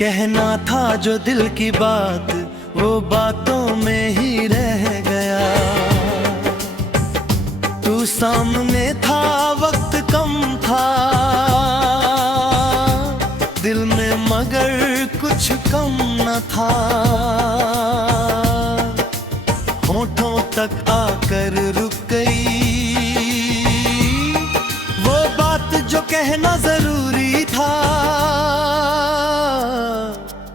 कहना था जो दिल की बात वो बातों में ही रह गया। तू सामने था, वक्त कम था दिल में, मगर कुछ कम न था। होठों तक आकर रुक गई वो बात जो कहना जरूरी था।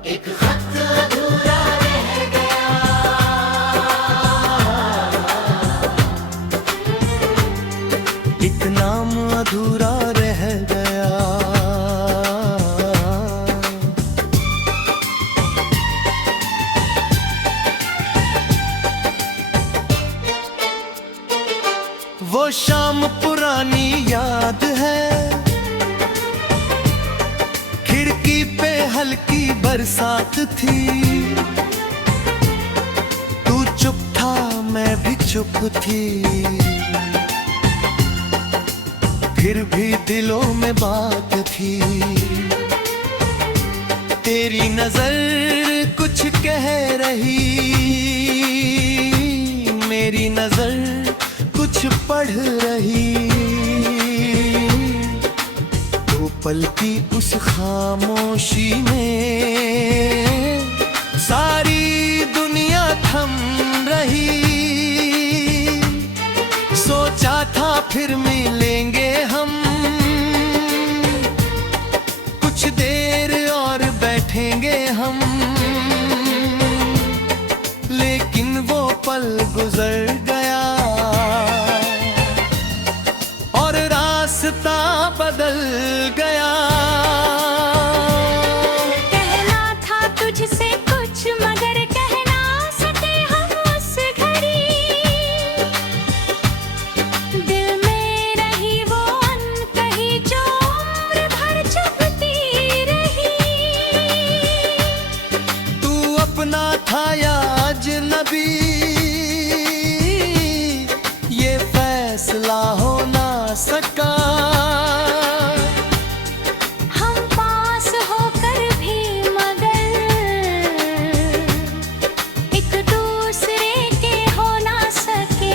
एक खत अधूरा रह गया, एक नाम अधूरा रह गया। वो शाम पुरानी याद है, खिड़की पे हल्की बरसात थी। तू चुप था, मैं भी चुप थी, फिर भी दिलों में बात थी। तेरी नजर कुछ कह रही, मेरी नजर कुछ पढ़ रही। तो पल की उस खामोशी में सारी दुनिया थम रही। सोचा था फिर मिलेंगे हम, कुछ देर और बैठेंगे हम, लेकिन वो पल गुजर गया और रास्ता बदल गया। कहना था तुझसे कुछ मगर कह ना सके हम उस घड़ी। दिल में रही वो अनकही जो उम्र भर चुभती रही। तू अपना था या अजनबी, ये फैसला हो ना सका। हम पास होकर भी मगर एक दूसरे के हो ना सके।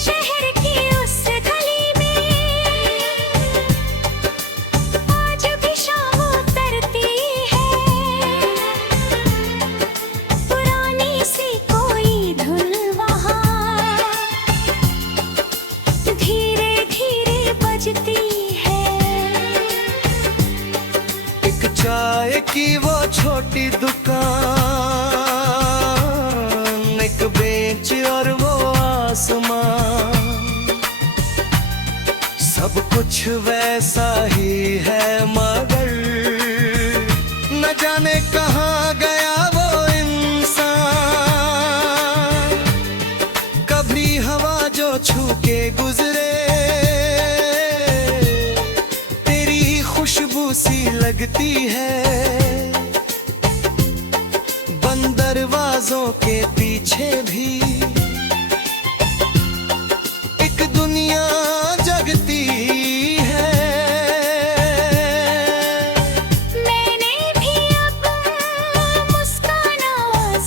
शहर की उस गली में आज भी शाम उतरती है। पुरानी सी कोई धुन वहाँ धीरे धीरे बजती है। एक चाय की वो छोटी दुकान, एक बेंच और वो आसमान, सब कुछ वैसा ही है मगर न जाने कहाँ गया वो इंसान। कभी हवा जो छू के गुजरे तेरी खुशबू सी लगती है। बंद दरवाजों के पीछे भी एक दुनिया जगती है। मैंने भी अब मुस्काना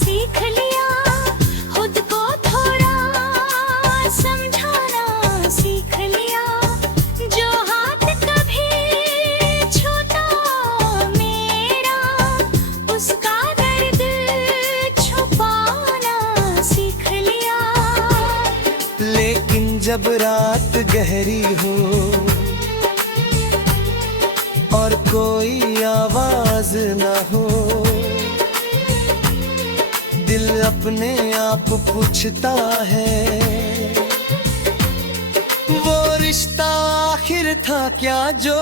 सीख लिया, खुद को थोड़ा समझाना सीख लिया। जो हाथ कभी छूता मेरा, उसका दर्द छुपाना सीख लिया। लेकिन जब रात गहरी हो और कोई आवाज न हो, दिल अपने आप पूछता है वो रिश्ता आखिर था क्या जो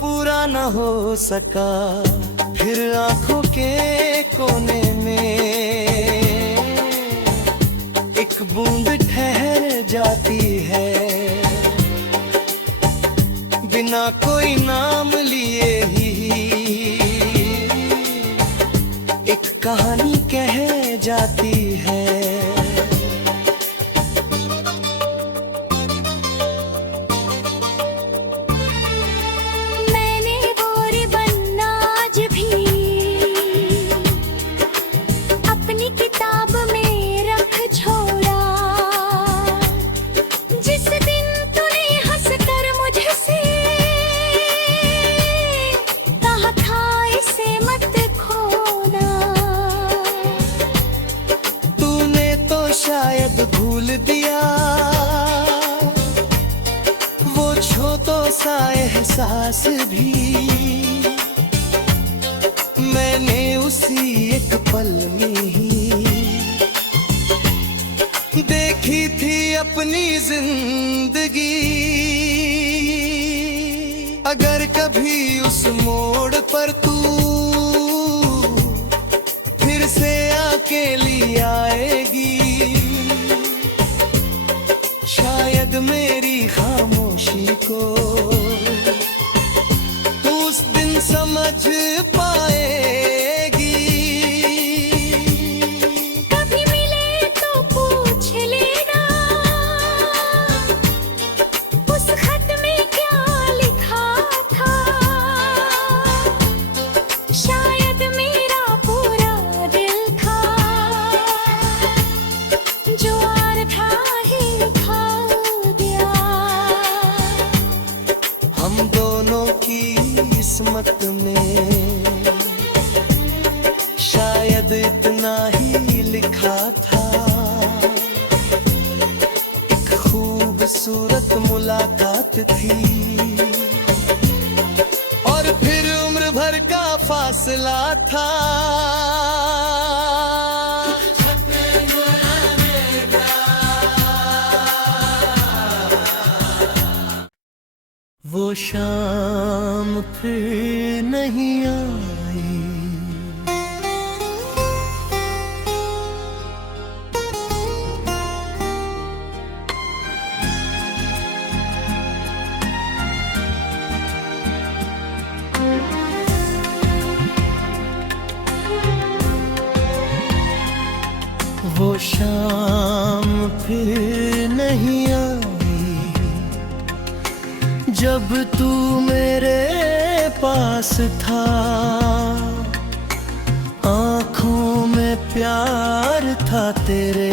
पूरा न हो सका। फिर आंखों के कोने में एक बूंद ठहर जाती है। बिना कोई नाम लिए ही एक कहानी कह जाती है। मैंने गोरी बनना आज भी अपनी किताब में रख छोड़ा। जिस दिन तूने हंसकर मुझसे कहा था इसे मत खोना, तूने तो शायद भूल दिया वो छोटो सा एहसास भी। मैंने उसी एक पल में ही देखी थी अपनी जिंदगी। अगर कभी उस मोड़ पर तू फिर से अकेली आएगी, शायद मेरी खामोशी को तू उस दिन समझ पाएगी। कभी मिले तो पूछ लेना उस खत में क्या लिखा था। शायद मेरा पूरा दिल था जो और था ही लिखा दिया। हम दोनों की किस्मत में शायद इतना ही लिखा था। एक खूबसूरत मुलाकात थी और फिर उम्र भर का फासला था। वो शाम फिर नहीं आई। वो शाम फिर नहीं आई जब तू मेरे पास था। आँखों में प्यार था तेरे,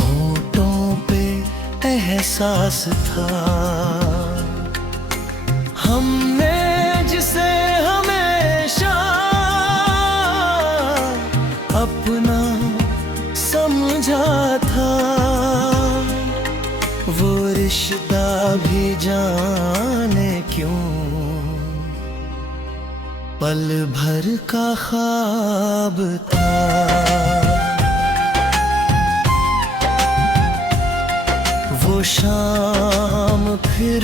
होठों पे एहसास था। हमने जिसे हमेशा अपना समझा था, वो रिश्ता भी जाने क्यों पल भर का ख्वाब था। वो शाम फिर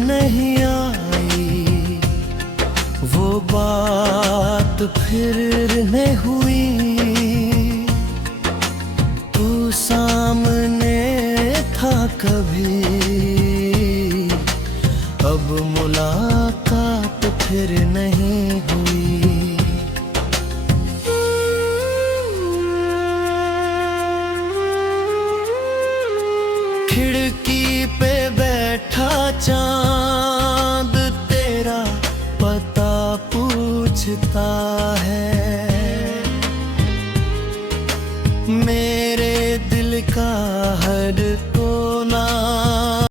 नहीं आई, वो बात फिर नहीं हुई। तू सामने था कभी, अब मुलाकात फिर नहीं हुई।